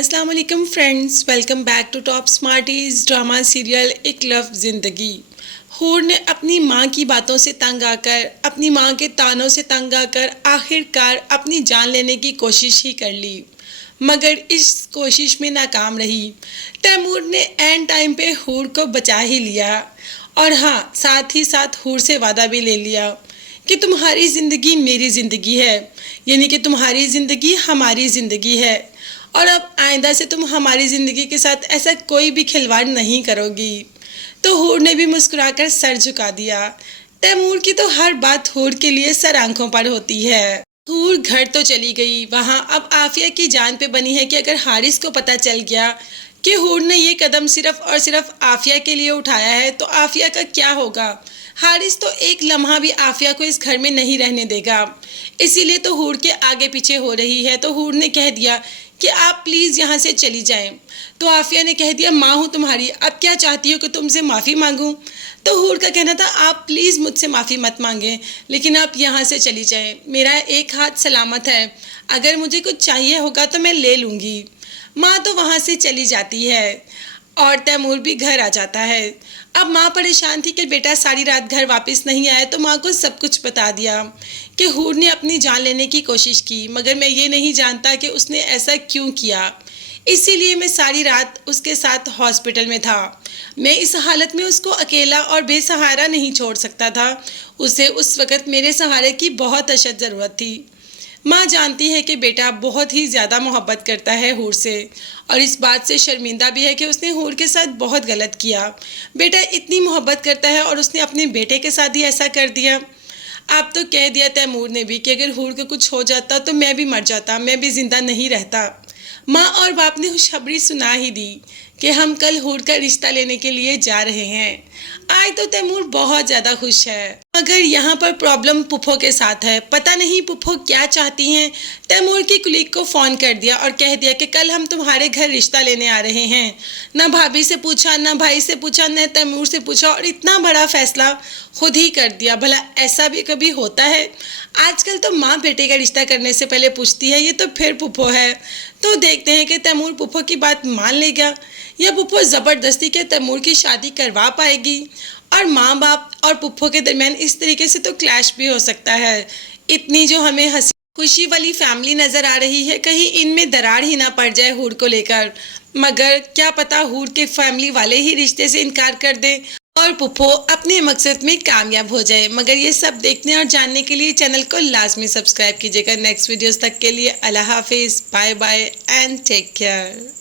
अस्सलाम वालेकुम friends, welcome back to Top Smarties drama serial Ek love Zindagi. Hoor ने अपनी माँ की बातों से तंग आकर, अपनी माँ के तानों से तंग आकर आखिरकार अपनी जान लेने की कोशिश ही कर ली, मगर इस कोशिश में नाकाम रही। तैमूर ने एंड टाइम पे हूर को बचा ही लिया और हाँ, साथ ही साथ हूर से वादा भी ले लिया कि तुम्हारी ज़िंदगी मेरी ज़िंदगी है, यानी कि तुम्हारी ज़िंदगी हमारी ज़िंदगी है और अब आइंदा से तुम हमारी ज़िंदगी के साथ ऐसा कोई भी खिलवाड़ नहीं करोगी। तो हूर ने भी मुस्कुराकर सर झुका दिया। तैमूर की तो हर बात हूर के लिए सर आंखों पर होती है। हूर घर तो चली गई, वहाँ अब आफिया की जान पे बनी है कि अगर हारिस को पता चल गया कि हूर ने ये कदम सिर्फ और सिर्फ आफिया के लिए उठाया है तो आफिया का क्या होगा। हारिस तो एक लम्हा भी आफिया को इस घर में नहीं रहने देगा, इसीलिए तो हूर के आगे पीछे हो रही है। तो हूर ने कह दिया कि आप प्लीज़ यहाँ से चली जाएं। तो आफिया ने कह दिया, माँ हूँ तुम्हारी, अब क्या चाहती हो कि तुमसे माफ़ी मांगूं। तो हूर का कहना था, आप प्लीज़ मुझसे माफ़ी मत मांगें, लेकिन आप यहाँ से चली जाएं। मेरा एक हाथ सलामत है, अगर मुझे कुछ चाहिए होगा तो मैं ले लूँगी। माँ तो वहाँ से चली जाती है और तैमूर भी घर आ जाता है। अब माँ परेशान थी कि बेटा सारी रात घर वापस नहीं आया, तो माँ को सब कुछ बता दिया कि हूर ने अपनी जान लेने की कोशिश की, मगर मैं ये नहीं जानता कि उसने ऐसा क्यों किया, इसीलिए मैं सारी रात उसके साथ हॉस्पिटल में था। मैं इस हालत में उसको अकेला और बेसहारा नहीं छोड़ सकता था, उसे उस वक़्त मेरे सहारे की बहुत अशद ज़रूरत थी। माँ जानती है कि बेटा बहुत ही ज़्यादा मोहब्बत करता है हूर से और इस बात से शर्मिंदा भी है कि उसने हूर के साथ बहुत गलत किया। बेटा इतनी मोहब्बत करता है और उसने अपने बेटे के साथ ही ऐसा कर दिया। अब तो कह दिया तैमूर ने भी कि अगर हूर को कुछ हो जाता तो मैं भी मर जाता, मैं भी ज़िंदा नहीं रहता। माँ और बाप ने खुशखबरी सुना ही दी कि हम कल हूर का रिश्ता लेने के लिए जा रहे हैं। आज तो तैमूर बहुत ज़्यादा खुश है, मगर यहाँ पर प्रॉब्लम पुप्पो के साथ है। पता नहीं पुप्पो क्या चाहती हैं। तैमूर की कुलीग को फ़ोन कर दिया और कह दिया कि कल हम तुम्हारे घर रिश्ता लेने आ रहे हैं। ना भाभी से पूछा, ना भाई से पूछा, न तैमूर से पूछा और इतना बड़ा फैसला खुद ही कर दिया। भला ऐसा भी कभी होता है? आजकल तो माँ बेटे का रिश्ता करने से पहले पूछती है, ये तो फिर पुप्पो है। तो देखते हैं कि तैमूर पुप्पो की बात मान लेगा या पुप्पो ज़बरदस्ती के तैमूर की शादी करवा पाएगी। और माँ बाप और पुप्पो के दरमियान इस तरीके से तो क्लैश भी हो सकता है। इतनी जो हमें हंसी खुशी वाली फैमिली नज़र आ रही है, कहीं इनमें दरार ही ना पड़ जाए हूर को लेकर। मगर क्या पता हूर के फैमिली वाले ही रिश्ते से इनकार कर दें और पुप्पो अपने मकसद में कामयाब हो जाए। मगर ये सब देखने और जानने के लिए चैनल को लाजमी सब्सक्राइब कीजिएगा। नेक्स्ट वीडियोस तक के लिए अल्लाह हाफिज़, bye bye and take care.